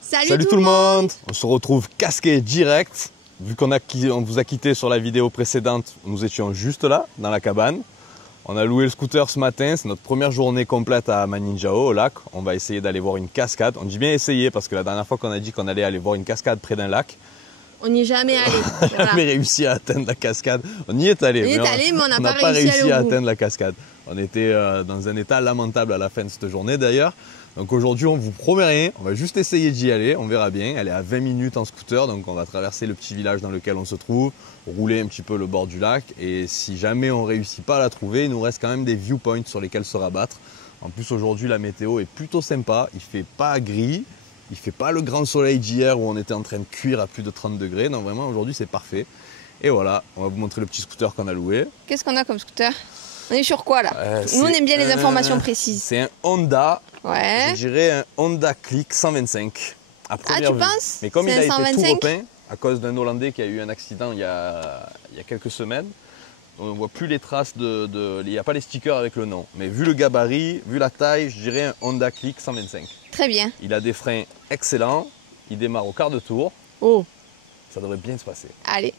Salut tout le monde. On se retrouve casqué direct. Vu qu'on vous a quitté sur la vidéo précédente, nous étions juste là, dans la cabane. On a loué le scooter ce matin, c'est notre première journée complète à Maninjao, au lac. On va essayer d'aller voir une cascade. On dit bien essayer parce que la dernière fois qu'on a dit qu'on allait aller voir une cascade près d'un lac, on n'y est jamais allé. On n'a jamais réussi à atteindre la cascade. On y est allé, mais on n'a pas réussi à atteindre la cascade. On était dans un état lamentable à la fin de cette journée d'ailleurs. Donc aujourd'hui, on vous promet rien, on va juste essayer d'y aller, on verra bien. Elle est à 20 minutes en scooter, donc on va traverser le petit village dans lequel on se trouve, rouler un petit peu le bord du lac. Et si jamais on ne réussit pas à la trouver, il nous reste quand même des viewpoints sur lesquels se rabattre. En plus, aujourd'hui, la météo est plutôt sympa, il ne fait pas gris. Il ne fait pas le grand soleil d'hier où on était en train de cuire à plus de 30 degrés. Non, vraiment, aujourd'hui, c'est parfait. Et voilà, on va vous montrer le petit scooter qu'on a loué. Qu'est-ce qu'on a comme scooter? On est sur quoi, là? Nous, on aime bien les informations précises. C'est un Honda, ouais. Je dirais un Honda Click 125. À première vue. Penses? Mais comme il a été tout repeint, à cause d'un Hollandais qui a eu un accident il y a quelques semaines, on ne voit plus les traces il n'y a pas les stickers avec le nom. Mais vu le gabarit, vu la taille, je dirais un Honda Click 125. Très bien. Il a des freins excellents. Il démarre au quart de tour. Oh. Ça devrait bien se passer. Allez.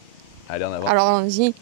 Allez, en avant. Alors, allons-y.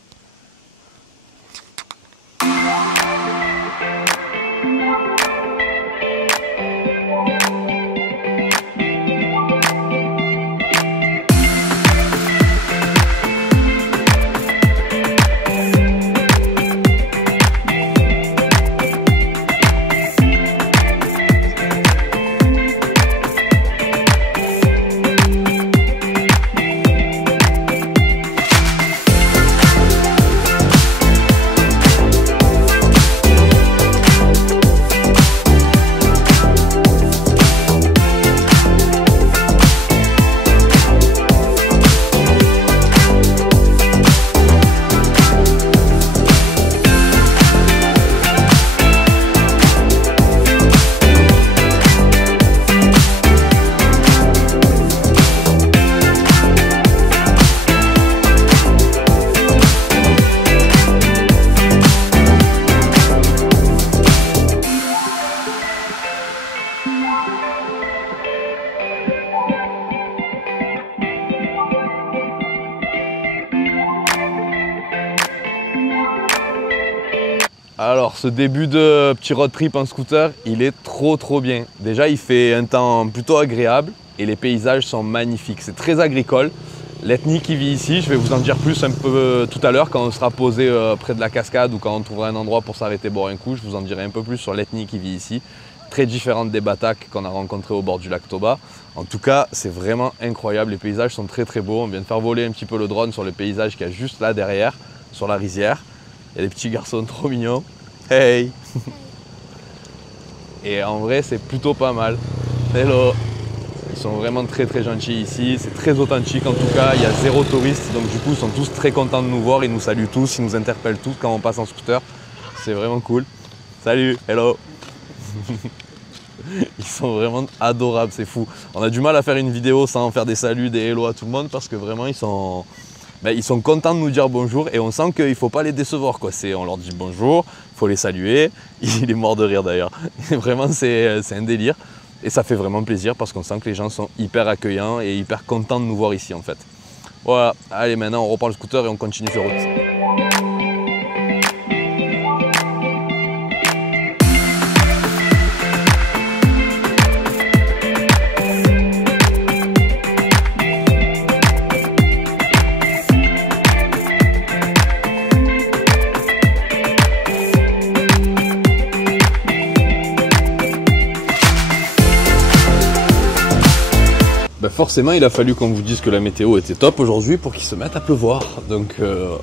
Alors, ce début de petit road trip en scooter, il est trop bien. Déjà, il fait un temps plutôt agréable et les paysages sont magnifiques. C'est très agricole. L'ethnie qui vit ici, je vais vous en dire plus un peu tout à l'heure quand on sera posé près de la cascade ou quand on trouvera un endroit pour s'arrêter boire un coup. Je vous en dirai un peu plus sur l'ethnie qui vit ici. Très différente des Batak qu'on a rencontrés au bord du lac Toba. En tout cas, c'est vraiment incroyable. Les paysages sont très beaux. On vient de faire voler un petit peu le drone sur le paysage qu'il y a juste là derrière, sur la rizière. Il y a des petits garçons trop mignons. Hey! Et en vrai, c'est plutôt pas mal. Hello! Ils sont vraiment très gentils ici. C'est très authentique en tout cas. Il y a zéro touriste. Donc du coup, ils sont tous très contents de nous voir. Ils nous saluent tous. Ils nous interpellent tous quand on passe en scooter. C'est vraiment cool. Salut! Hello! Ils sont vraiment adorables. C'est fou. On a du mal à faire une vidéo sans faire des saluts, des hello à tout le monde parce que vraiment, ils sont contents de nous dire bonjour et on sent qu'il ne faut pas les décevoir, quoi. On leur dit bonjour, il faut les saluer. Il est mort de rire d'ailleurs. Vraiment, c'est un délire. Et ça fait vraiment plaisir parce qu'on sent que les gens sont hyper accueillants et hyper contents de nous voir ici en fait. Voilà, allez maintenant on reprend le scooter et on continue sur route. Forcément, il a fallu qu'on vous dise que la météo était top aujourd'hui pour qu'il se mette à pleuvoir. Donc,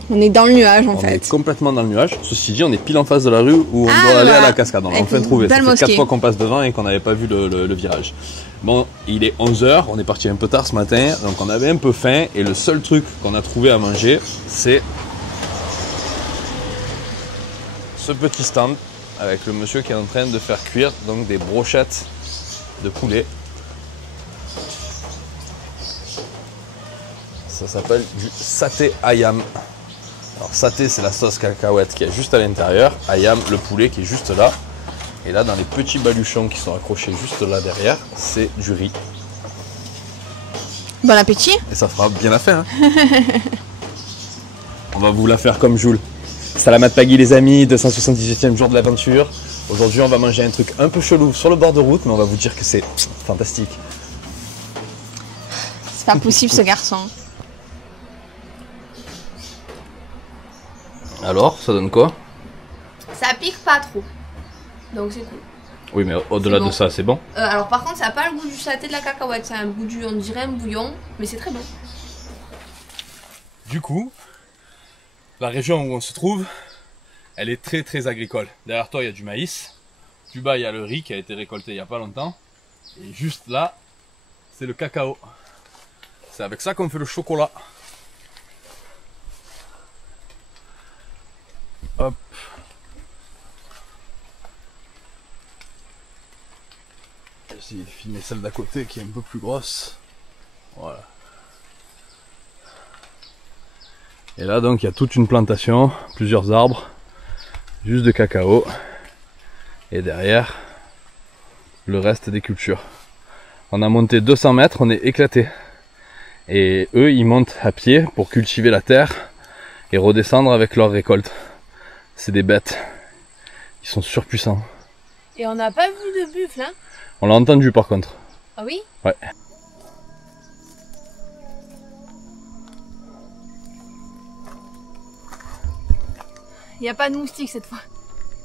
on est dans le nuage en fait. On est complètement dans le nuage. Ceci dit, on est pile en face de la rue où on doit aller à la cascade. On a enfin trouvé. Ça fait 4 fois qu'on passe devant et qu'on n'avait pas vu le virage. Bon, il est 11 h, on est parti un peu tard ce matin, donc on avait un peu faim. Et le seul truc qu'on a trouvé à manger, c'est ce petit stand avec le monsieur qui est en train de faire cuire donc des brochettes de poulet. Ça s'appelle du saté ayam. Alors saté, c'est la sauce cacahuète qui est juste à l'intérieur. Ayam, le poulet qui est juste là. Et là, dans les petits baluchons qui sont accrochés juste là derrière, c'est du riz. Bon appétit. Et ça fera bien la fin. Hein. On va vous la faire comme Jules. Salamat pagi les amis, 278e jour de l'aventure. Aujourd'hui, on va manger un truc un peu chelou sur le bord de route, mais on va vous dire que c'est fantastique. C'est pas possible ce garçon. Alors, ça donne quoi? Ça pique pas trop. Donc c'est cool. Oui, mais au-delà de ça, c'est bon. Alors par contre, ça n'a pas le goût du saté de la cacahuète. Ça a le goût du, on dirait un bouillon, mais c'est très bon. Du coup, la région où on se trouve, elle est très très agricole. Derrière toi, il y a du maïs. Plus bas, il y a le riz qui a été récolté il n'y a pas longtemps. Et juste là, c'est le cacao. C'est avec ça qu'on fait le chocolat. Hop. Je vais essayer de filmer celle d'à côté qui est un peu plus grosse. Voilà. Et là donc il y a toute une plantation, plusieurs arbres, juste de cacao. Et derrière, le reste des cultures. On a monté 200 mètres, on est éclaté. Et eux, ils montent à pied pour cultiver la terre et redescendre avec leur récolte. C'est des bêtes. Ils sont surpuissants. Et on n'a pas vu de buffle, hein? On l'a entendu par contre. Ah oui? Ouais. Il n'y a pas de moustiques cette fois.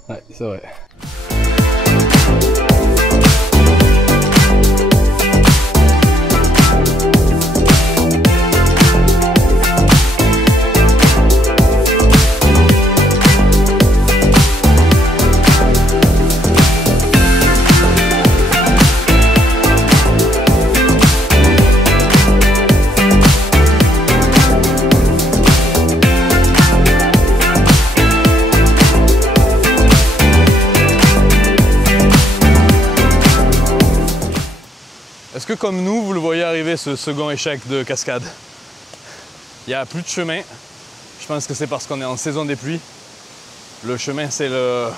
Ouais, c'est vrai. Est-ce que comme nous, vous le voyez arriver ce second échec de cascade? Il n'y a plus de chemin. Je pense que c'est parce qu'on est en saison des pluies. Le chemin, c'est le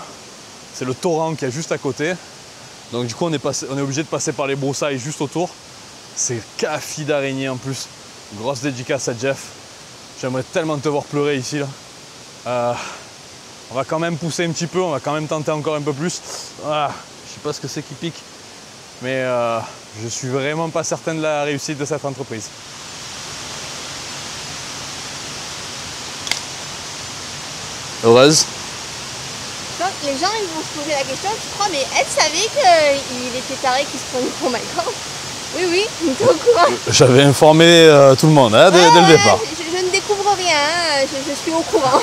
torrent qui est juste à côté. Donc du coup, on est obligé de passer par les broussailles juste autour. C'est café d'araignée en plus. Grosse dédicace à Jeff. J'aimerais tellement te voir pleurer ici, là. On va quand même pousser un petit peu, on va quand même tenter encore un peu plus. Ah, je sais pas ce que c'est qui pique. Mais je suis vraiment pas certain de la réussite de cette entreprise. Heureuse? Donc les gens ils vont se poser la question, tu crois, mais elle savait qu'il était taré, qu'il se prenait pour Michael? Oui, oui, il était au courant. J'avais informé tout le monde hein, dès le départ. Je ne découvre rien, je suis au courant.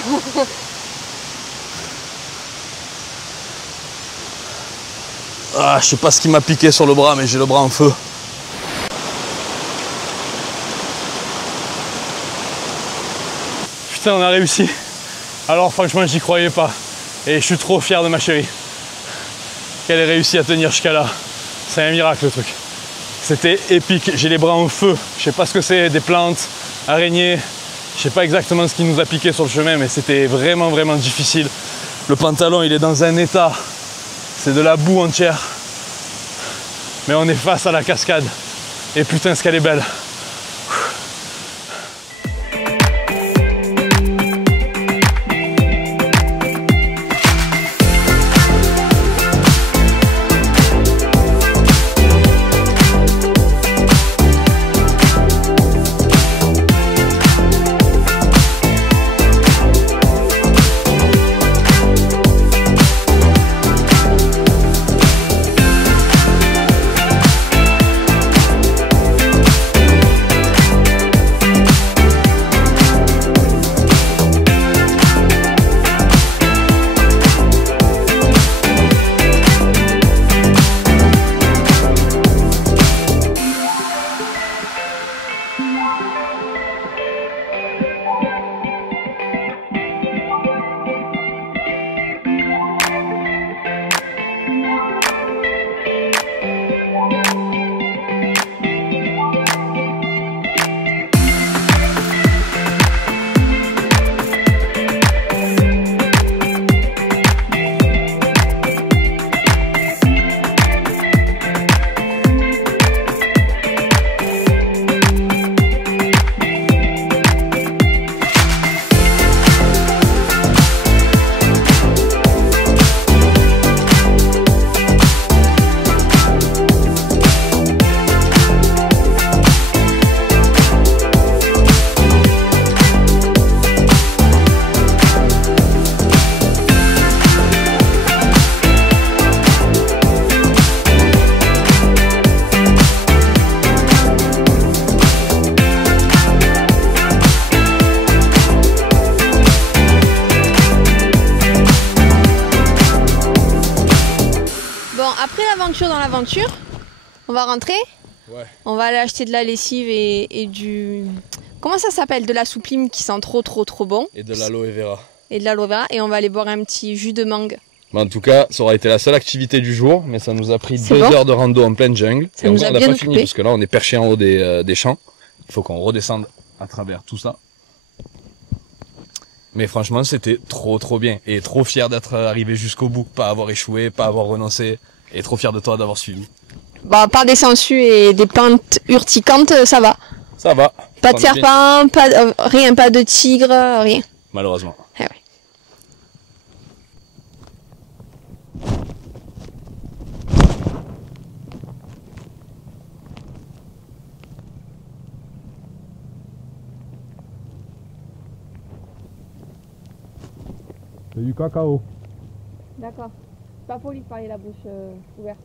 Ah, je sais pas ce qui m'a piqué sur le bras, mais j'ai le bras en feu. Putain, on a réussi. Alors franchement, j'y croyais pas. Et je suis trop fier de ma chérie. Qu'elle ait réussi à tenir jusqu'à là. C'est un miracle le truc. C'était épique. J'ai les bras en feu. Je sais pas ce que c'est, des plantes, araignées. Je sais pas exactement ce qui nous a piqué sur le chemin, mais c'était vraiment vraiment difficile. Le pantalon, il est dans un état. C'est de la boue entière. Mais on est face à la cascade. Et putain, ce qu'elle est belle. chaud dans l'aventure. On va rentrer. Ouais. On va aller acheter de la lessive et du... Comment ça s'appelle? De la soupe lime qui sent trop bon. Et de l'aloe vera. Et de l'aloe vera. Et on va aller boire un petit jus de mangue. Mais en tout cas, ça aura été la seule activité du jour, mais ça nous a pris 2 heures de rando en pleine jungle. Ça nous a bien occupé. Fini parce que là, on est perché en haut des champs. Il faut qu'on redescende à travers tout ça. Mais franchement, c'était trop bien. Et trop fier d'être arrivé jusqu'au bout, pas avoir échoué, pas avoir renoncé. Et trop fier de toi d'avoir suivi. Bah, par des sangsues et des pentes urticantes, ça va. Ça va. Pas de serpent, rien, pas de tigre, rien. Malheureusement. Ah ouais. C'est du cacao. D'accord. Pas poli de parler la bouche ouverte.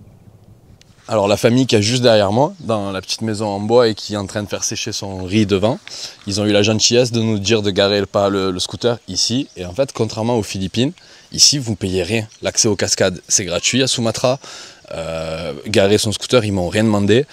Alors la famille qui est juste derrière moi, dans la petite maison en bois et qui est en train de faire sécher son riz devant, ils ont eu la gentillesse de nous dire de garer le scooter ici. Et en fait, contrairement aux Philippines, ici vous ne payez rien. L'accès aux cascades, c'est gratuit à Sumatra. Garer son scooter, ils m'ont rien demandé.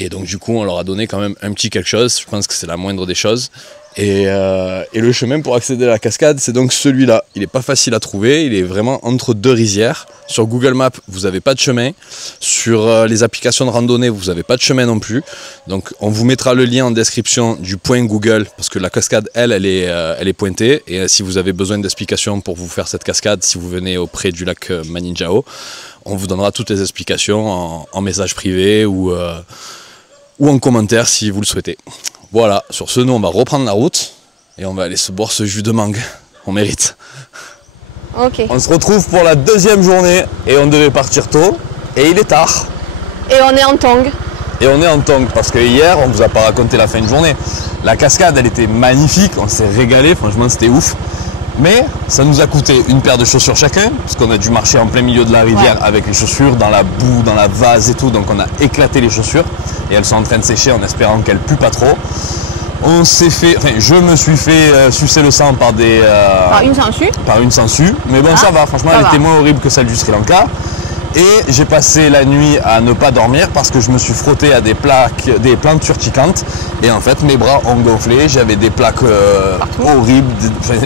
Et donc du coup, on leur a donné quand même un petit quelque chose. Je pense que c'est la moindre des choses. Et le chemin pour accéder à la cascade, c'est donc celui-là. Il n'est pas facile à trouver, il est vraiment entre 2 rizières. Sur Google Maps, vous n'avez pas de chemin. Sur les applications de randonnée, vous n'avez pas de chemin non plus. Donc on vous mettra le lien en description du point Google, parce que la cascade, elle est pointée. Et si vous avez besoin d'explications pour vous faire cette cascade, si vous venez auprès du lac Maninjao, on vous donnera toutes les explications en message privé ou en commentaire si vous le souhaitez. Voilà, sur ce, nous on va reprendre la route et on va aller se boire ce jus de mangue. On mérite. Ok. On se retrouve pour la 2e journée et on devait partir tôt et il est tard. Et on est en tongue. Et on est en tongue parce que hier on vous a pas raconté la fin de journée. La cascade elle était magnifique, on s'est régalé, franchement c'était ouf. Mais ça nous a coûté une paire de chaussures chacun, parce qu'on a dû marcher en plein milieu de la rivière avec les chaussures, dans la boue, dans la vase et tout, donc on a éclaté les chaussures et elles sont en train de sécher en espérant qu'elles pluent pas trop. Je me suis fait sucer le sang par une sangsue. Par une sangsue, mais bon ça va, franchement elle était moins horrible que celle du Sri Lanka. Et j'ai passé la nuit à ne pas dormir parce que je me suis frotté à des plantes urticantes et en fait mes bras ont gonflé, j'avais des plaques horribles,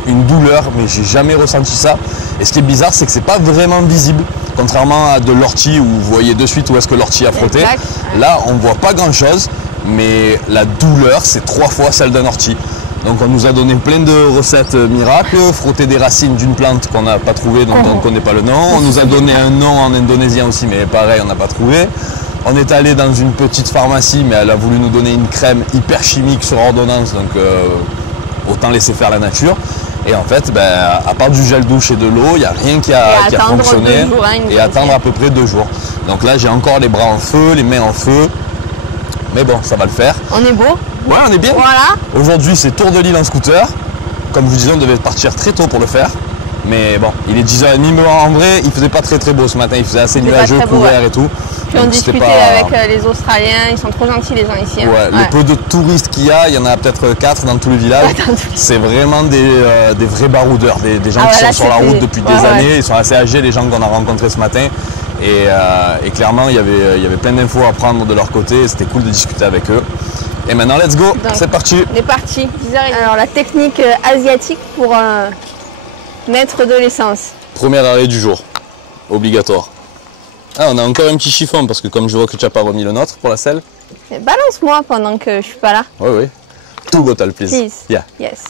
une douleur, mais j'ai jamais ressenti ça. Et ce qui est bizarre, c'est que c'est pas vraiment visible, contrairement à de l'ortie où vous voyez de suite où est-ce que l'ortie a frotté. Là on voit pas grand chose, mais la douleur c'est 3 fois celle d'un ortie. Donc on nous a donné plein de recettes miracles, frotter des racines d'une plante qu'on n'a pas trouvée, dont on ne connaît pas le nom. On nous a donné un nom en indonésien aussi, mais pareil, on n'a pas trouvé. On est allé dans une petite pharmacie, mais elle a voulu nous donner une crème hyper chimique sur ordonnance, donc autant laisser faire la nature. Et en fait, à part du gel douche et de l'eau, il n'y a rien qui a fonctionné. Et attendre à peu près 2 jours. Donc là, j'ai encore les bras en feu, les mains en feu. Mais bon, ça va le faire. On est beau. Ouais, on est bien. Voilà. Aujourd'hui, c'est tour de l'île en scooter. Comme je vous disais, on devait partir très tôt pour le faire. Mais bon, il est 10h30, mais en vrai, il faisait pas très beau ce matin. Il faisait assez nuageux, couvert et tout. Puis on discutait avec les Australiens. Ils sont trop gentils, les gens ici. Hein. Ouais, le peu de touristes qu'il y a, il y en a peut-être 4 dans tout le village. C'est vraiment des vrais baroudeurs, des gens qui sont sur la route depuis des années. Ils sont assez âgés, les gens qu'on a rencontrés ce matin. Et clairement, il y avait plein d'infos à prendre de leur côté. C'était cool de discuter avec eux. Et maintenant, let's go, c'est parti. On est parti. Alors, la technique asiatique pour mettre de l'essence. Premier arrêt du jour, obligatoire. Ah, on a encore un petit chiffon parce que comme je vois que tu n'as pas remis le nôtre pour la selle. Balance-moi pendant que je suis pas là. Oui. Two bottle, please. Yeah. Yes.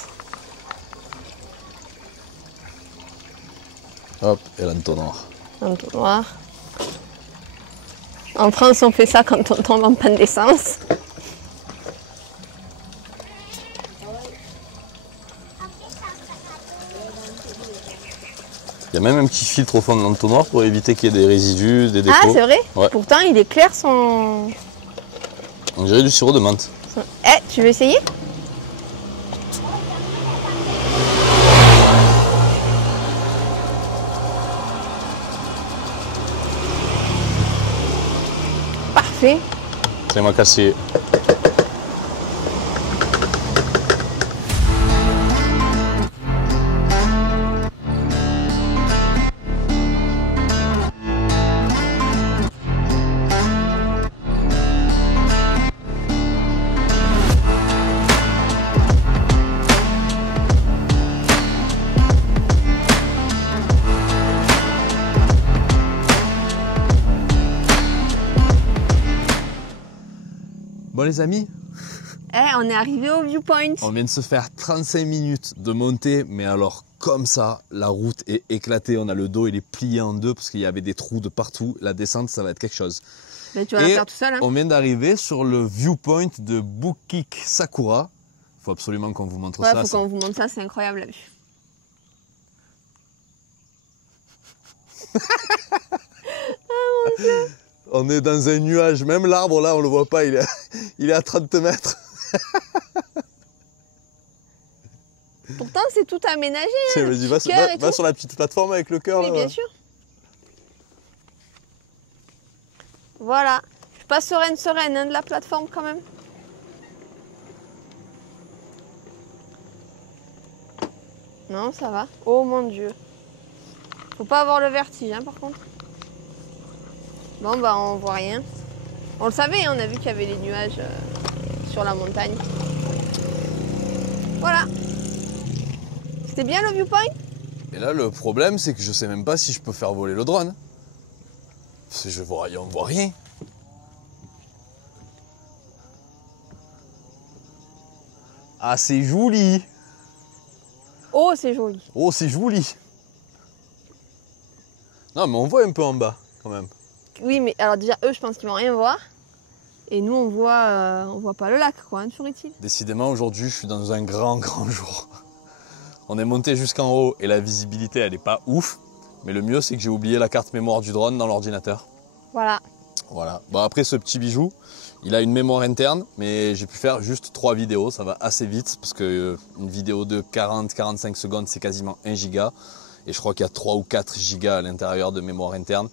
Hop, et l'entonnoir. L'entonnoir. En France, on fait ça quand on tombe en panne d'essence. Il y a même un petit filtre au fond de l'entonnoir pour éviter qu'il y ait des résidus, des dépôts. Ah, c'est vrai? Ouais. Pourtant, il est clair son... On dirait du sirop de menthe. Tu veux essayer? Parfait. C'est moi cassé. Bon les amis, on est arrivé au viewpoint. On vient de se faire 35 minutes de montée, mais alors comme ça, la route est éclatée. On a le dos, il est plié en deux parce qu'il y avait des trous de partout. La descente, ça va être quelque chose. Mais tu vas la faire tout seul. Hein. On vient d'arriver sur le viewpoint de Bukit Sakura. Il faut absolument qu'on vous montre ça. Il faut qu'on vous montre ça, c'est incroyable la vue. On est dans un nuage, même l'arbre là, on le voit pas, il est à 30 mètres. Pourtant, c'est tout aménagé. Tiens, vas-y, va sur la petite plateforme avec le cœur. Oui, bien sûr. Voilà. Je suis pas sereine de la plateforme quand même. Non, ça va. Oh mon Dieu. Faut pas avoir le vertige, hein, par contre. Bon, bah, on voit rien. On le savait, hein, on a vu qu'il y avait les nuages sur la montagne. Voilà. C'était bien le viewpoint? Et là, le problème, c'est que je sais même pas si je peux faire voler le drone. Parce que on voit rien. Ah, c'est joli. Oh, c'est joli. Oh, c'est joli. Non, mais on voit un peu en bas, quand même. Oui, mais alors déjà, eux, je pense qu'ils vont rien voir. Et nous, on voit pas le lac, quoi, hein, toujours-il. Décidément, aujourd'hui, je suis dans un grand jour. On est monté jusqu'en haut et la visibilité, elle est pas ouf. Mais le mieux, c'est que j'ai oublié la carte mémoire du drone dans l'ordinateur. Voilà. Voilà. Bon, après, ce petit bijou, il a une mémoire interne, mais j'ai pu faire juste 3 vidéos. Ça va assez vite, parce qu'une vidéo de 40-45 secondes, c'est quasiment 1 giga. Et je crois qu'il y a 3 ou 4 gigas à l'intérieur de mémoire interne.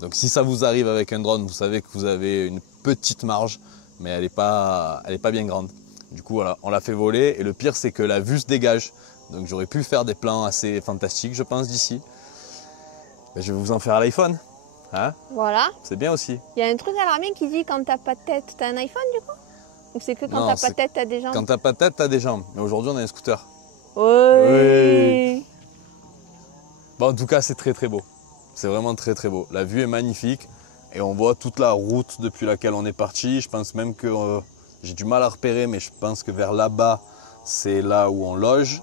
Donc si ça vous arrive avec un drone, vous savez que vous avez une petite marge, mais elle est pas bien grande. Du coup, voilà, on l'a fait voler. Et le pire, c'est que la vue se dégage. Donc j'aurais pu faire des plans assez fantastiques, je pense, d'ici. Mais je vais vous en faire à l'iPhone. Hein? Voilà. C'est bien aussi. Il y a un truc alarmant qui dit quand t'as pas de tête, t'as un iPhone du coup? Ou c'est que quand t'as pas de tête, t'as des jambes? Quand t'as pas de tête, t'as des jambes. Mais aujourd'hui, on a un scooter. Oui. Bon, en tout cas, c'est très très beau. C'est vraiment très très beau. La vue est magnifique et on voit toute la route depuis laquelle on est parti. Je pense même que j'ai du mal à repérer, mais je pense que vers là-bas, c'est là où on loge.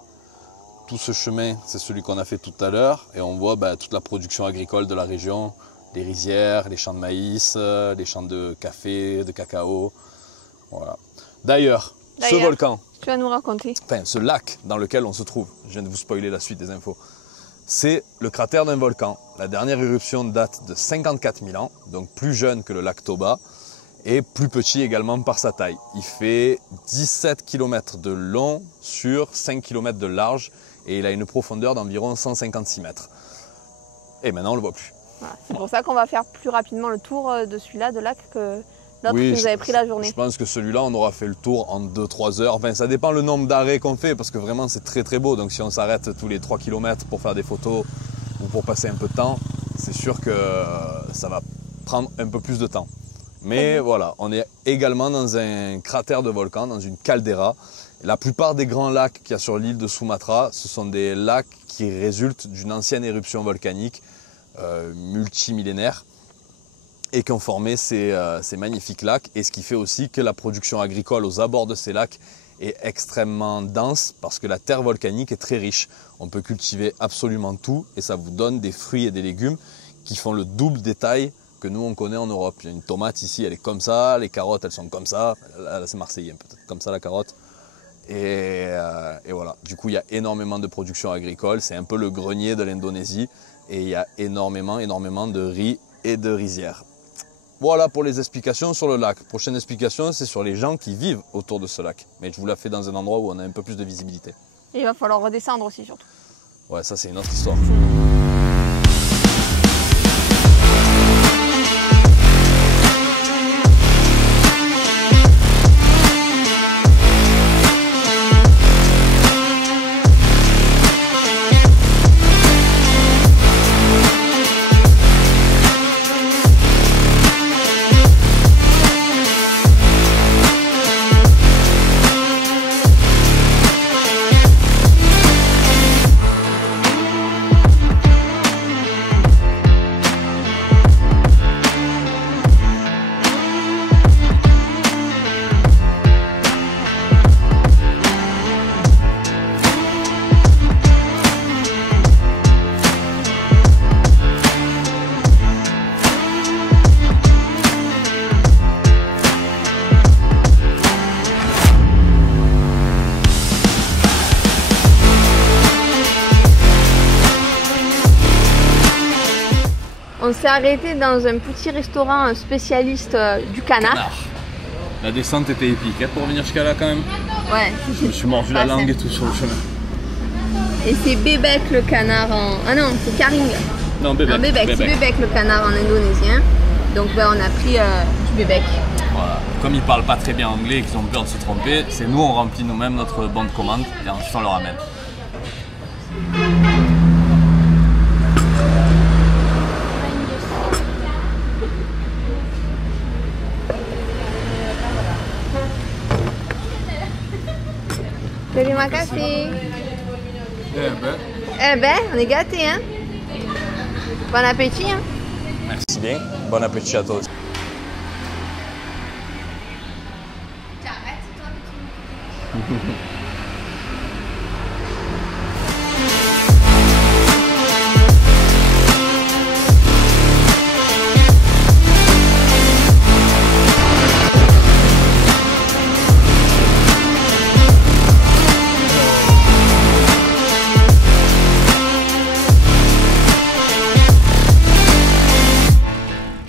Tout ce chemin, c'est celui qu'on a fait tout à l'heure et on voit toute la production agricole de la région, les rizières, les champs de maïs, les champs de café, de cacao. Voilà. D'ailleurs, ce volcan, tu vas nous raconter. Enfin, ce lac dans lequel on se trouve, je viens de vous spoiler la suite des infos, c'est le cratère d'un volcan. La dernière éruption date de 54 000 ans, donc plus jeune que le lac Toba et plus petit également par sa taille. Il fait 17 km de long sur 5 km de large et il a une profondeur d'environ 156 mètres. Et maintenant, on ne le voit plus. Voilà, c'est pour ça qu'on va faire plus rapidement le tour de celui-là, de lac, que l'autre qui nous avait pris la journée. Je pense que celui-là, on aura fait le tour en 2-3 heures. Enfin, ça dépend le nombre d'arrêts qu'on fait, parce que vraiment, c'est très très beau. Donc si on s'arrête tous les 3 km pour faire des photos ou pour passer un peu de temps, c'est sûr que ça va prendre un peu plus de temps. Mais voilà, on est également dans un cratère de volcan, dans une caldeira. La plupart des grands lacs qu'il y a sur l'île de Sumatra, ce sont des lacs qui résultent d'une ancienne éruption volcanique multimillénaire et qui ont formé ces magnifiques lacs. Et ce qui fait aussi que la production agricole aux abords de ces lacs est extrêmement dense parce que la terre volcanique est très riche. On peut cultiver absolument tout et ça vous donne des fruits et des légumes qui font le double des tailles que nous on connaît en Europe. Il y a une tomate ici, elle est comme ça, les carottes elles sont comme ça, là c'est marseillais peut-être, comme ça la carotte. Et voilà, du coup il y a énormément de production agricole, c'est un peu le grenier de l'Indonésie et il y a énormément de riz et de rizières. Voilà pour les explications sur le lac. Prochaine explication, c'est sur les gens qui vivent autour de ce lac. Mais je vous la fais dans un endroit où on a un peu plus de visibilité. Et il va falloir redescendre aussi surtout. Ouais, ça c'est une autre histoire. On s'est arrêté dans un petit restaurant spécialiste du canard. La descente était épique hein, pour venir jusqu'à là quand même. Ouais. Je me suis mordu la langue et tout sur le chemin. Et c'est bébek le canard en... Ah non, c'est karing. Non, bébek. C'est bébek le canard en indonésien. Donc ben, on a pris du bébek. Voilà. Comme ils parlent pas très bien anglais et qu'ils ont peur de se tromper, c'est nous on remplit nous-mêmes notre bon de commande et ensuite on le ramène. Terima kasih. Eh ben, on est gâtés, hein. Bon appétit, hein. Merci bien. Bon appétit à toi aussi.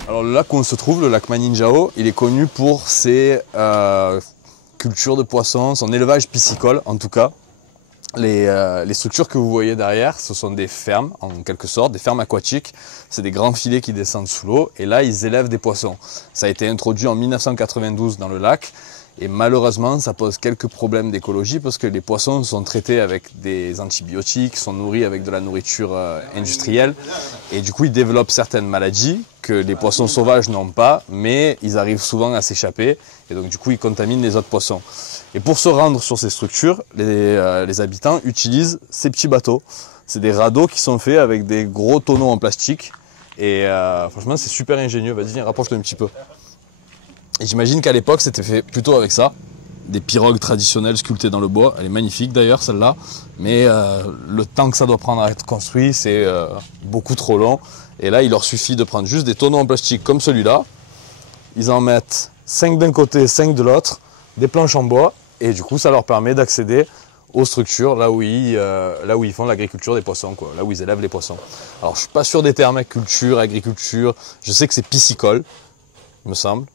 Alors le lac où on se trouve, le lac Maninjao, il est connu pour ses cultures de poissons, son élevage piscicole en tout cas. Les structures que vous voyez derrière, ce sont des fermes en quelque sorte, des fermes aquatiques. C'est des grands filets qui descendent sous l'eau et là ils élèvent des poissons. Ça a été introduit en 1992 dans le lac. Et malheureusement, ça pose quelques problèmes d'écologie parce que les poissons sont traités avec des antibiotiques, sont nourris avec de la nourriture industrielle. Et du coup, ils développent certaines maladies que les poissons sauvages n'ont pas, mais ils arrivent souvent à s'échapper. Et donc, du coup, ils contaminent les autres poissons. Et pour se rendre sur ces structures, les habitants utilisent ces petits bateaux. C'est des radeaux qui sont faits avec des gros tonneaux en plastique. Et franchement, c'est super ingénieux. Vas-y, viens, rapproche-toi un petit peu. Et j'imagine qu'à l'époque, c'était fait plutôt avec ça. Des pirogues traditionnelles sculptées dans le bois. Elle est magnifique d'ailleurs, celle-là. Mais le temps que ça doit prendre à être construit, c'est beaucoup trop long. Et là, il leur suffit de prendre juste des tonneaux en plastique comme celui-là. Ils en mettent 5 d'un côté, 5 de l'autre, des planches en bois. Et du coup, ça leur permet d'accéder aux structures là où ils font l'agriculture des poissons, quoi, là où ils élèvent les poissons. Alors, je suis pas sûr des termes culture, agriculture. Je sais que c'est piscicole, il me semble.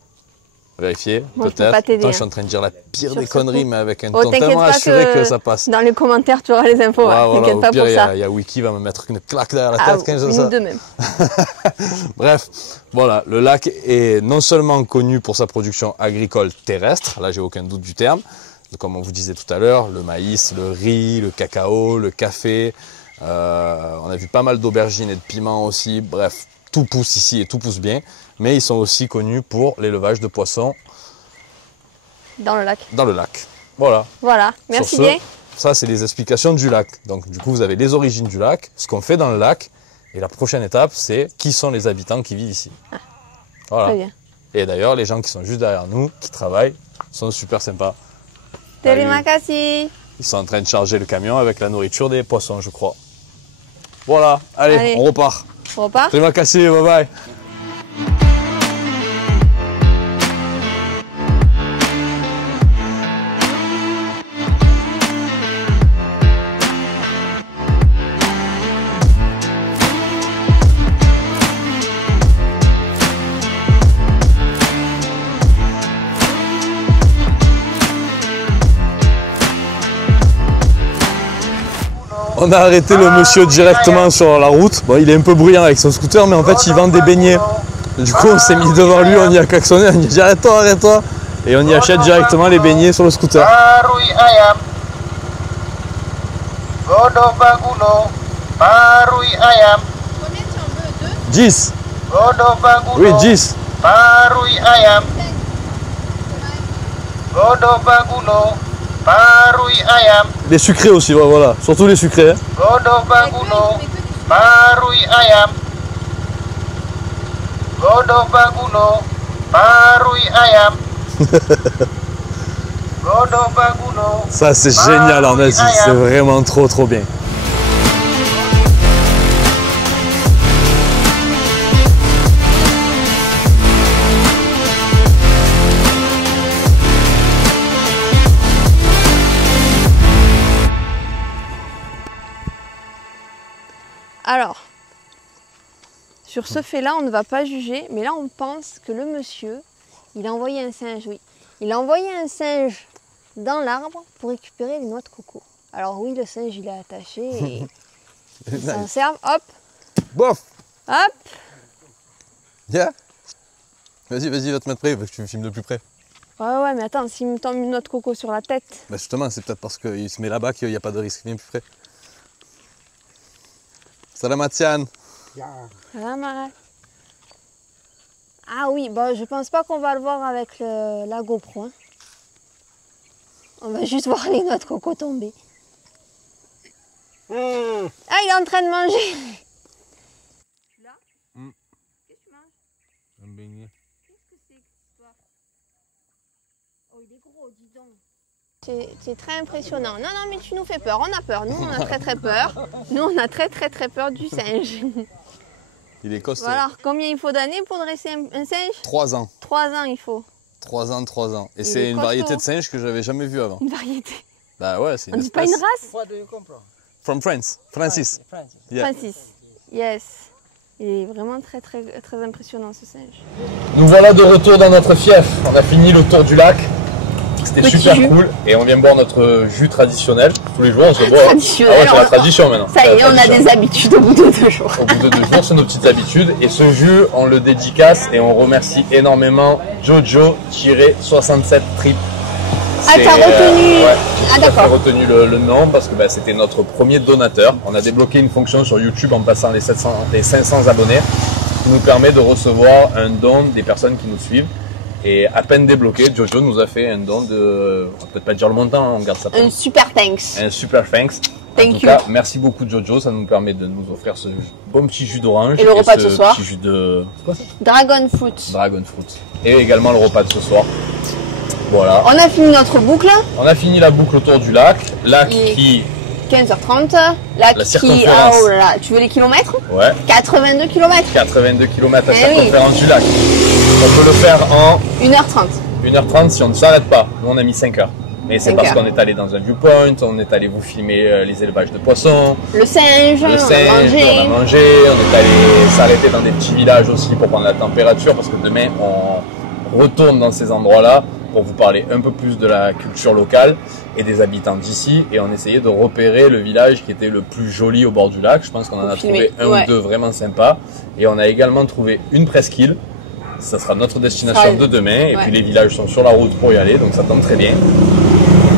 Vérifier, peut-être. Je suis en train de dire la pire des conneries, mais avec un ton tellement assuré que ça passe. Dans les commentaires, tu auras les infos. Ouais, voilà, t'inquiète pas pire, pour ça. Il y a Wiki va me mettre une claque derrière la tête quand je dis ça. Nous deux même. Bref, voilà, le lac est non seulement connu pour sa production agricole terrestre, là j'ai aucun doute du terme, comme on vous disait tout à l'heure, le maïs, le riz, le cacao, le café, on a vu pas mal d'aubergines et de piments aussi, bref, tout pousse ici et tout pousse bien. Mais ils sont aussi connus pour l'élevage de poissons dans le lac. Dans le lac. Voilà. Voilà, merci bien. Ça, c'est les explications du lac. Donc, du coup, vous avez les origines du lac, ce qu'on fait dans le lac. Et la prochaine étape, c'est qui sont les habitants qui vivent ici. Ah, voilà. Très bien. Et d'ailleurs, les gens qui sont juste derrière nous, qui travaillent, sont super sympas. Terima kasih. Ils sont en train de charger le camion avec la nourriture des poissons, je crois. Voilà, allez. On repart. On repart. Terima kasih, bye bye. On a arrêté le monsieur directement sur la route. Bon, il est un peu bruyant avec son scooter, mais en fait, il vend des beignets. Du coup, on s'est mis devant lui, on y a klaxonné, on y a dit arrête-toi, arrête-toi. Et on y achète directement les beignets sur le scooter. Combien tu en veux? 10. Oui, 10. Les sucrés aussi, voilà, surtout les sucrés. Ça c'est génial en Asie, c'est vraiment trop bien. Alors, Sur ce fait-là, on ne va pas juger, mais là, on pense que le monsieur, il a envoyé un singe, oui. Il a envoyé un singe dans l'arbre pour récupérer les noix de coco. Alors oui, le singe, il est attaché et il s'en sert. Hop. Bof. Hop. Yeah. Vas-y, va te mettre près, que tu me filmes de plus près. Ouais, mais attends, s'il me tombe une noix de coco sur la tête. Bah justement, c'est peut-être parce qu'il se met là-bas qu'il n'y a pas de risque. Viens plus près. Salam Atiane. Salam. Ah oui, bon, je pense pas qu'on va le voir avec la GoPro. Hein. On va juste voir les noix de coco tomber. Ah, il est en train de manger. Là Qu'est-ce que tu manges? Un beignet. Qu'est-ce que c'est que cette histoire? Oh, il est gros, dis donc. C'est très impressionnant. Non, mais tu nous fais peur. On a peur. Nous, on a très peur. Nous, on a très peur du singe. Il est costaud. Voilà. Combien il faut d'années pour dresser un singe? 3 ans. 3 ans, il faut. 3 ans. Et c'est une variété de singe que j'avais jamais vue avant. Une variété. Bah ouais, c'est une On dit espèce. pas une race? Where do you come from? From France. Francis. Yeah. Francis. Yes. Il est vraiment très impressionnant ce singe. Nous voilà de retour dans notre fief. On a fini le tour du lac. C'était super cool. Et on vient boire notre jus traditionnel. Tous les jours, on se boit. Traditionnel. Ah ouais, c'est la tradition maintenant. Ça y est, on a des habitudes au bout de 2 jours. Au bout de 2 jours, c'est nos petites habitudes. Et ce jus, on le dédicace et on remercie énormément Jojo-67 Trip. Ah, t'as retenu ouais, Ah, d'accord. J'ai retenu le nom parce que c'était notre premier donateur. On a débloqué une fonction sur YouTube en passant les 500 abonnés qui nous permet de recevoir un don des personnes qui nous suivent. Et à peine débloqué, Jojo nous a fait un don de, on peut peut-être pas dire le montant, on garde ça. Un super thanks. Un super thanks. En tout cas, merci beaucoup Jojo, ça nous permet de nous offrir ce bon petit jus d'orange. Et le repas de ce soir. Petit jus de... C'est quoi ça? Dragon fruit. Dragon fruit. Et également le repas de ce soir. Voilà. On a fini notre boucle. On a fini la boucle autour du lac. Lac qui... 15h30. Lac la qui... circonférence. Oh là là, tu veux les kilomètres? Ouais. 82 km. 82 km la Eh circonférence du lac. On peut le faire en... 1h30. 1h30 si on ne s'arrête pas. Nous on a mis 5 heures. Mais c'est 5 parce heures. qu'on est allé dans un viewpoint, on est allé vous filmer les élevages de poissons. Le singe, Le singe, on a mangé, on est allé s'arrêter dans des petits villages aussi pour prendre la température parce que demain on retourne dans ces endroits-là pour vous parler un peu plus de la culture locale et des habitants d'ici. Et on essayait de repérer le village qui était le plus joli au bord du lac. Je pense qu'on en a trouvé un ou deux vraiment sympas. Et on a également trouvé une presqu'île. Ça sera notre destination de demain. Et puis les villages sont sur la route pour y aller, donc ça tombe très bien.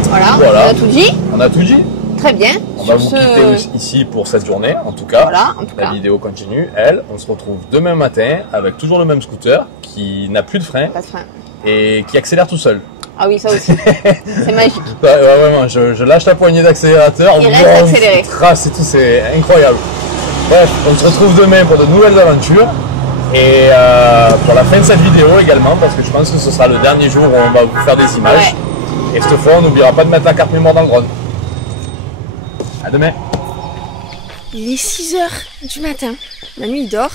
Voilà, on a tout dit. On a tout dit. Très bien. On va vous quitter ici pour cette journée, en tout cas. Voilà, en tout cas. La vidéo continue. Elle, on se retrouve demain matin avec toujours le même scooter qui n'a plus de frein. Pas de frein. Et qui accélère tout seul. Ah oui, ça aussi. C'est magique. Ouais, vraiment, je lâche la poignée d'accélérateur. Il reste accéléré. Trace et tout, c'est incroyable. Bref, on se retrouve demain pour de nouvelles aventures. Et pour la fin de cette vidéo également, parce que je pense que ce sera le dernier jour où on va vous faire des images. Ouais. Et cette fois, on n'oubliera pas de mettre la carte mémoire dans le drone. À demain. Il est 6h du matin. Manu il dort.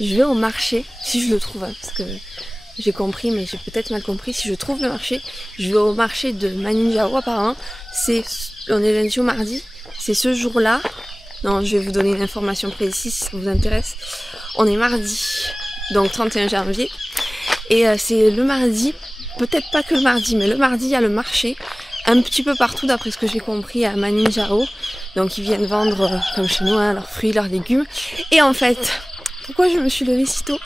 Je vais au marché, si je le trouve, hein, parce que j'ai compris, mais j'ai peut-être mal compris. Si je trouve le marché, je vais au marché de Maninjaro apparemment. On est lundi au mardi. C'est ce jour-là. Non, je vais vous donner une information précise si ça vous intéresse. On est mardi, donc 31 janvier. Et c'est le mardi, peut-être pas que le mardi, mais le mardi, il y a le marché. Un petit peu partout, d'après ce que j'ai compris, à Maninjaro. Donc ils viennent vendre, comme chez nous, hein, leurs fruits, leurs légumes. Et en fait, pourquoi je me suis levée si tôt?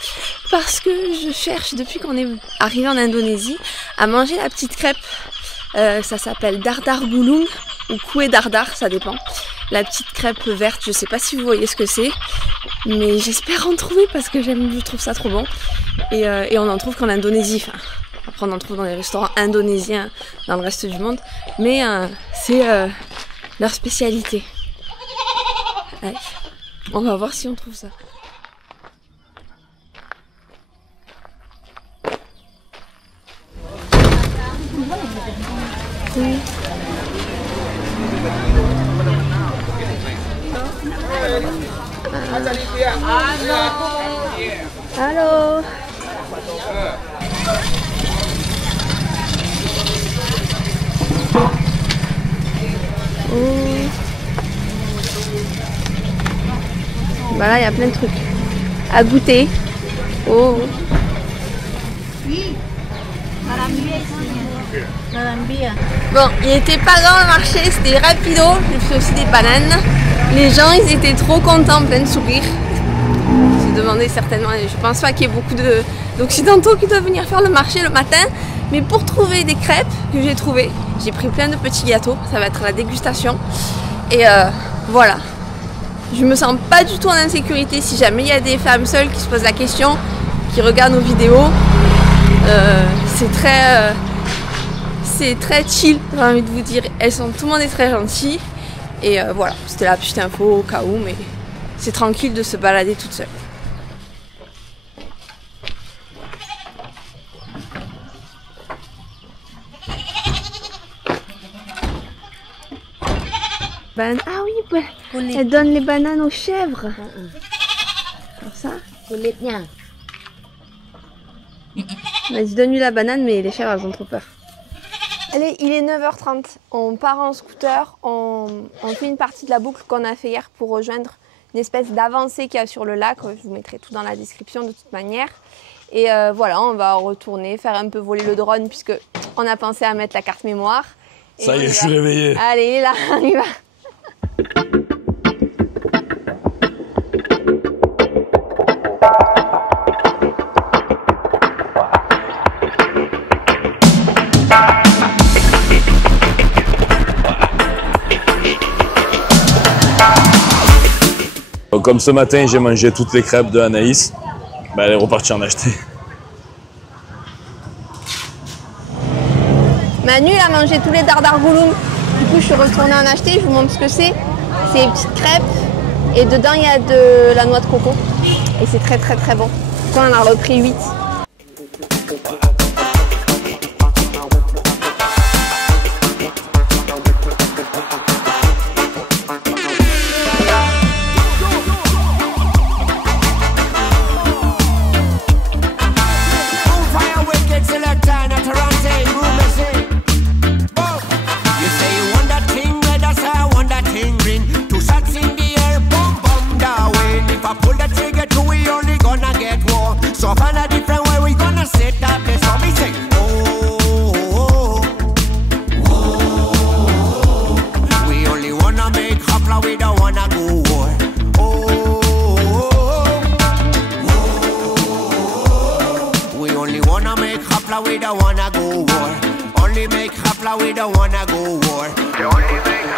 Parce que je cherche, depuis qu'on est arrivé en Indonésie, à manger la petite crêpe. Ça s'appelle Dardar Gulung ou Kue Dardar, ça dépend. La petite crêpe verte, je sais pas si vous voyez ce que c'est, mais j'espère en trouver parce que je trouve ça trop bon. Et on en trouve qu'en Indonésie. Enfin, après on en trouve dans les restaurants indonésiens dans le reste du monde, mais c'est leur spécialité. Allez, on va voir si on trouve ça. Oui. Allô. Bah là il y a plein de trucs. à goûter. Oh. Bon, il était pas grand le marché, c'était rapido. J'ai fait aussi des bananes. Les gens, ils étaient trop contents, plein de sourires. Je me demandais certainement, je pense pas qu'il y ait beaucoup d'occidentaux qui doivent venir faire le marché le matin. Mais pour trouver des crêpes que j'ai trouvées, j'ai pris plein de petits gâteaux. Ça va être la dégustation. Et voilà. Je me sens pas du tout en insécurité si jamais il y a des femmes seules qui se posent la question, qui regardent nos vidéos. C'est très chill, j'ai envie de vous dire. Tout le monde est très gentil. Et voilà, c'était la petite info au cas où, mais c'est tranquille de se balader toute seule. Ah oui, elle donne les bananes aux chèvres. Comme ça. Vas-y, donne-lui la banane, mais les chèvres, elles ont trop peur. Allez, il est 9h30. On part en scooter. On fait une partie de la boucle qu'on a fait hier pour rejoindre une espèce d'avancée qu'il y a sur le lac. Je vous mettrai tout dans la description de toute manière. Et voilà, on va retourner, faire un peu voler le drone puisque on a pensé à mettre la carte mémoire. Et ça y est, je suis réveillé. Allez, là, on y va. Comme ce matin, j'ai mangé toutes les crêpes de Anaïs, elle est repartie en acheter. Manu a mangé tous les dardar gouloum. Du coup, je suis retournée en acheter. Je vous montre ce que c'est. C'est des petites crêpes et dedans il y a de la noix de coco. Et c'est très très très bon. Du coup, on en a repris 8. We don't wanna go war. Only make hapla, we don't wanna go war. Only make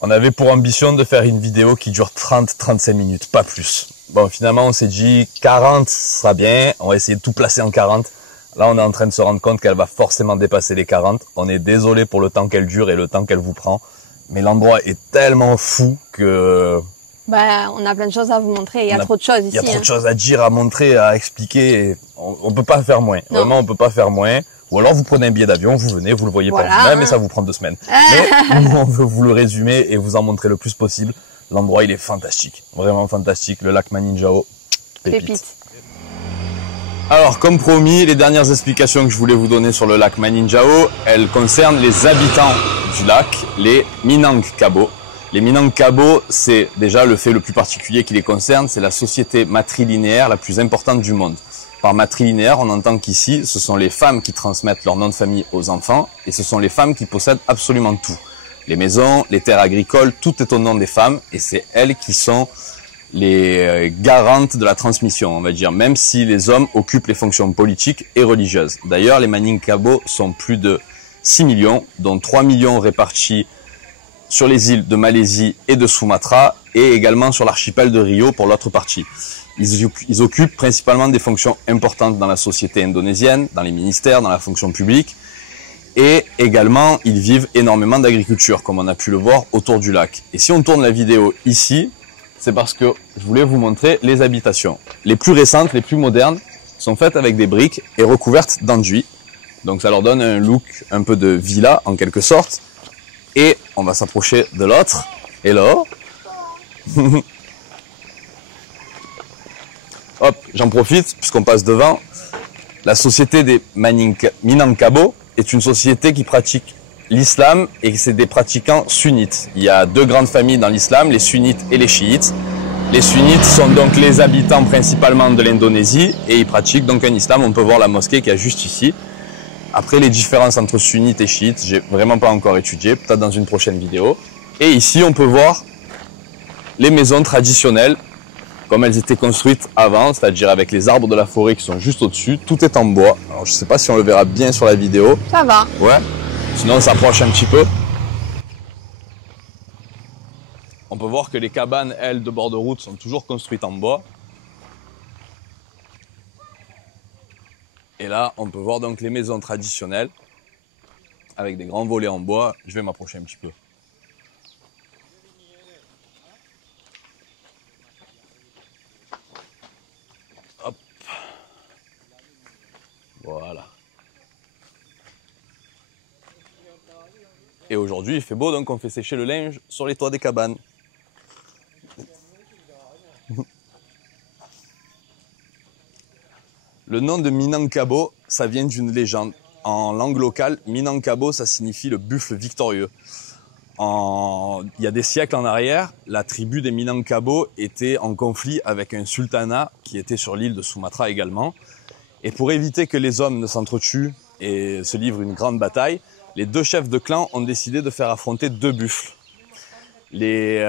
On avait pour ambition de faire une vidéo qui dure 30-35 minutes, pas plus. Bon, finalement, on s'est dit 40 sera bien, on va essayer de tout placer en 40. Là, on est en train de se rendre compte qu'elle va forcément dépasser les 40. On est désolé pour le temps qu'elle dure et le temps qu'elle vous prend. Mais l'endroit est tellement fou que... on a plein de choses à vous montrer, il y a trop de choses ici. Il y a trop de choses à dire, à montrer, à expliquer. On peut pas faire moins. Non. Vraiment, on peut pas faire moins. Ou alors vous prenez un billet d'avion, vous venez, vous le voyez par vous-même et ça vous prend 2 semaines. Mais nous, on veut vous le résumer et vous en montrer le plus possible. L'endroit, il est fantastique. Vraiment fantastique. Le lac Maninjao, pépite. Alors, comme promis, les dernières explications que je voulais vous donner sur le lac Maninjao, elles concernent les habitants du lac, les Minang Kabo. Les Minang Kabo, c'est déjà le fait le plus particulier qui les concerne, c'est la société matrilinéaire la plus importante du monde. Par matrilinéaire, on entend qu'ici, ce sont les femmes qui transmettent leur nom de famille aux enfants et ce sont les femmes qui possèdent absolument tout. Les maisons, les terres agricoles, tout est au nom des femmes et c'est elles qui sont les garantes de la transmission, on va dire, même si les hommes occupent les fonctions politiques et religieuses. D'ailleurs, les Minang Kabo sont plus de 6 millions, dont 3 millions répartis sur les îles de Malaisie et de Sumatra et également sur l'archipel de Rio pour l'autre partie. Ils occupent principalement des fonctions importantes dans la société indonésienne, dans les ministères, dans la fonction publique. Et également, ils vivent énormément d'agriculture, comme on a pu le voir autour du lac. Et si on tourne la vidéo ici, c'est parce que je voulais vous montrer les habitations. Les plus récentes, les plus modernes, sont faites avec des briques et recouvertes d'enduit. Donc ça leur donne un look un peu de villa, en quelque sorte. Et on va s'approcher de l'autre. Hello. Hop, j'en profite, puisqu'on passe devant. La société des Minangkabau est une société qui pratique l'islam et c'est des pratiquants sunnites. Il y a deux grandes familles dans l'islam, les sunnites et les chiites. Les sunnites sont donc les habitants principalement de l'Indonésie et ils pratiquent donc un islam. On peut voir la mosquée qui est juste ici. Après, les différences entre sunnites et chiites, j'ai vraiment pas encore étudié, peut-être dans une prochaine vidéo. Et ici, on peut voir les maisons traditionnelles comme elles étaient construites avant, c'est-à-dire avec les arbres de la forêt qui sont juste au-dessus. Tout est en bois. Alors, je sais pas si on le verra bien sur la vidéo. Ça va. Ouais. Sinon, on s'approche un petit peu. On peut voir que les cabanes, elles, de bord de route, sont toujours construites en bois. Et là, on peut voir donc les maisons traditionnelles avec des grands volets en bois. Je vais m'approcher un petit peu. Hop. Voilà. Et aujourd'hui, il fait beau, donc on fait sécher le linge sur les toits des cabanes. Le nom de Minangkabau, ça vient d'une légende. En langue locale, Minangkabau, ça signifie le buffle victorieux. Il y a des siècles en arrière, la tribu des Minangkabau était en conflit avec un sultanat qui était sur l'île de Sumatra également. Et pour éviter que les hommes ne s'entretuent et se livrent une grande bataille, les deux chefs de clan ont décidé de faire affronter deux buffles. Les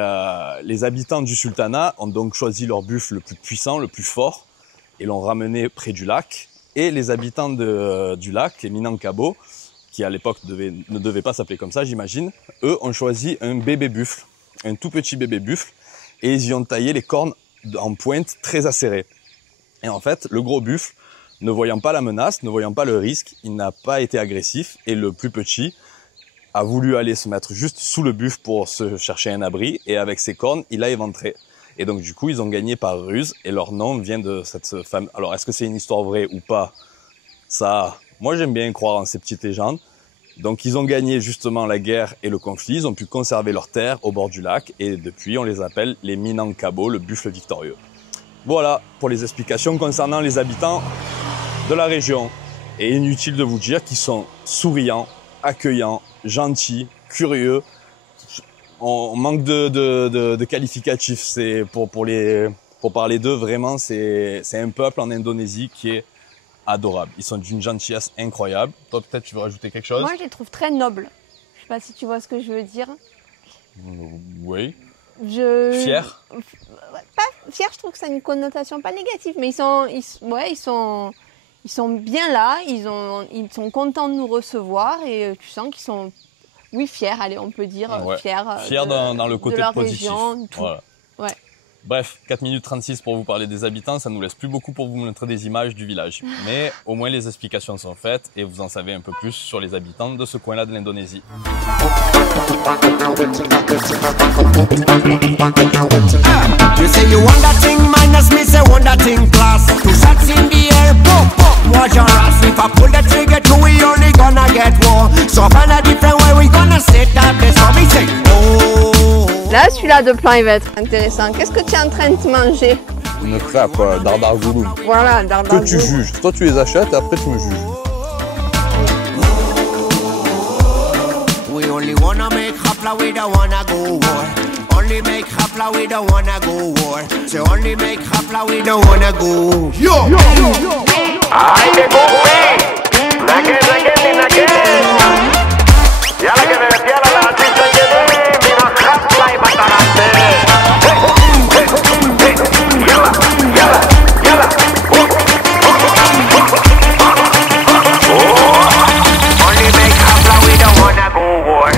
habitants du sultanat ont donc choisi leur buffle le plus puissant, le plus fort, et l'ont ramené près du lac. Et les habitants du lac, les Minangkabau, qui à l'époque ne devaient pas s'appeler comme ça, j'imagine, eux ont choisi un bébé buffle, un tout petit bébé buffle, et ils y ont taillé les cornes en pointe très acérées. Et en fait, le gros buffle, ne voyant pas la menace, ne voyant pas le risque, il n'a pas été agressif, et le plus petit a voulu aller se mettre juste sous le buffle pour se chercher un abri, et avec ses cornes, il a éventré. Et donc du coup, ils ont gagné par ruse, et leur nom vient de cette femme. Alors, est-ce que c'est une histoire vraie ou pas? Ça, moi j'aime bien croire en ces petites légendes. Donc ils ont gagné justement la guerre et le conflit, ils ont pu conserver leurs terres au bord du lac, et depuis on les appelle les Minangkabau, le buffle victorieux. Voilà pour les explications concernant les habitants de la région. Et inutile de vous dire qu'ils sont souriants, accueillants, gentils, curieux. On manque de qualificatifs. C'est pour parler d'eux, vraiment, c'est un peuple en Indonésie qui est adorable. Ils sont d'une gentillesse incroyable. Toi, peut-être tu veux rajouter quelque chose? Moi, je les trouve très nobles. Je sais pas si tu vois ce que je veux dire. Oui. Fier? Pas fier, je trouve que ça a une connotation pas négative, mais ils sont bien là, ils sont contents de nous recevoir et tu sens qu'ils sont, oui, fiers, allez, on peut dire, fiers dans le côté positif. Région, tout. Voilà. Ouais. Bref, 4 minutes 36 pour vous parler des habitants, ça nous laisse plus beaucoup pour vous montrer des images du village. Mais au moins les explications sont faites et vous en savez un peu plus sur les habitants de ce coin-là de l'Indonésie. You say you want that thing, minus me say want that thing class. Two shots in the air, pop, pop, watch your ass. If I pull the trigger, two we only gonna get war. So find a different way, we gonna set that place for me say, oh. Là, celui-là de plan, il va être intéressant. Qu'est-ce que tu es en train de manger? Une crêpe, dardar gouloum. Voilà, dardar que tu juges. Toi, tu les achètes et après, tu me juges. We only wanna make hapla, we don't wanna go war. Only make hapla, we don't wanna go war. So only make hapla, we don't wanna go. Yo, yo, yo, yo. ¡Ay, qué cumpli! ¡Naque! Ya la que me decía la artista que de mi bajapla y matarate. Yala. Only make hapla, we don't wanna go war.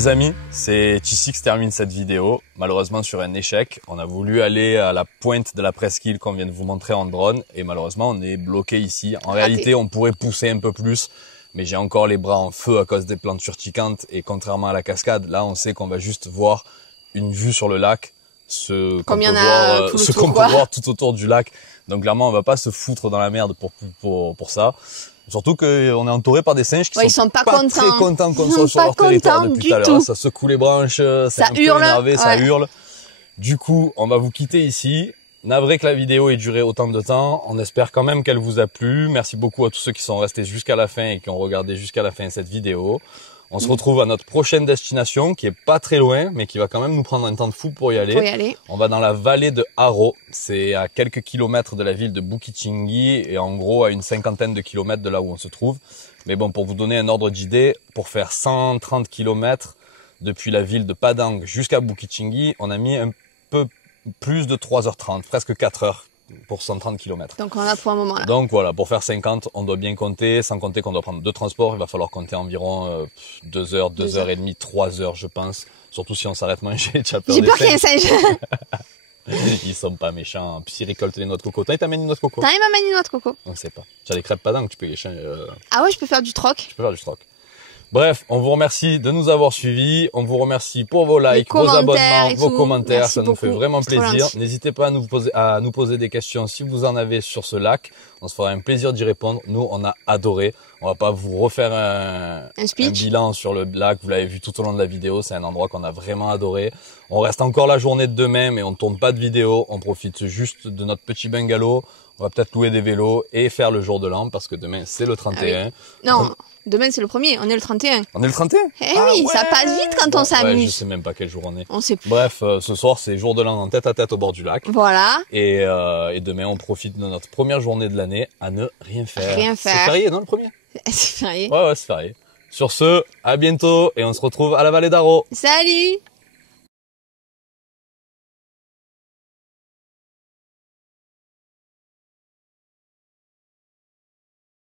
les amis, c'est ici que se termine cette vidéo. Malheureusement sur un échec, on a voulu aller à la pointe de la presqu'île qu'on vient de vous montrer en drone et malheureusement on est bloqué ici. En réalité on pourrait pousser un peu plus, mais j'ai encore les bras en feu à cause des plantes urticantes et contrairement à la cascade, là on sait qu'on va juste voir une vue sur le lac, ce qu'on peut voir tout autour du lac. Donc clairement on va pas se foutre dans la merde pour ça. Surtout qu'on est entouré par des singes qui sont pas très contents qu'on soit sur leur territoire depuis tout à l'heure. Ça secoue les branches, c'est un peu énervé, ça hurle. Du coup, on va vous quitter ici. Navré que la vidéo ait duré autant de temps. On espère quand même qu'elle vous a plu. Merci beaucoup à tous ceux qui sont restés jusqu'à la fin et qui ont regardé jusqu'à la fin cette vidéo. On se retrouve à notre prochaine destination qui est pas très loin, mais qui va quand même nous prendre un temps de fou pour y aller. On va dans la vallée de Haro. C'est à quelques kilomètres de la ville de Bukittinggi et en gros à une 50aine de kilomètres de là où on se trouve. Mais bon, pour vous donner un ordre d'idée, pour faire 130 kilomètres depuis la ville de Padang jusqu'à Bukittinggi, on a mis un peu plus de 3h30, presque 4 heures. Pour 130 km. Donc on a pour un moment là. Donc voilà, pour faire 50, on doit bien compter, sans compter qu'on doit prendre 2 transports, il va falloir compter environ 2 heures, 2 heures et demie, 3 heures je pense. Surtout si on s'arrête manger, tu as peur. J'ai peur qu'il y ait un singe. Ils sont pas méchants, puis ils récoltent les noix de coco. T'as amèné une noix de coco? T'as amèné une noix de coco? On sait pas. Tu as les crêpes Padang, tu peux les changer. Ah ouais, je peux faire du troc. Tu peux faire du troc. Bref, on vous remercie de nous avoir suivis. On vous remercie pour vos likes, vos abonnements, vos commentaires. Ça nous fait vraiment plaisir. N'hésitez pas à nous poser des questions si vous en avez sur ce lac. On se fera un plaisir d'y répondre. Nous, on a adoré. On va pas vous refaire un bilan sur le lac. Vous l'avez vu tout au long de la vidéo. C'est un endroit qu'on a vraiment adoré. On reste encore la journée de demain, mais on ne tourne pas de vidéo. On profite juste de notre petit bungalow. On va peut-être louer des vélos et faire le jour de l'an parce que demain, c'est le 31. Ah oui. Non. Demain, c'est le 1er, on est le 31. On est le 31? Eh oui, ça passe vite quand on s'amuse. Ouais, je sais même pas quel jour on est. On sait plus. Bref, ce soir, c'est jour de l'an en tête à tête au bord du lac. Voilà. Et demain, on profite de notre première journée de l'année à ne rien faire. Rien faire. C'est férié, non, le premier? C'est férié. Ouais, c'est férié. Sur ce, à bientôt et on se retrouve à la vallée d'Haro. Salut!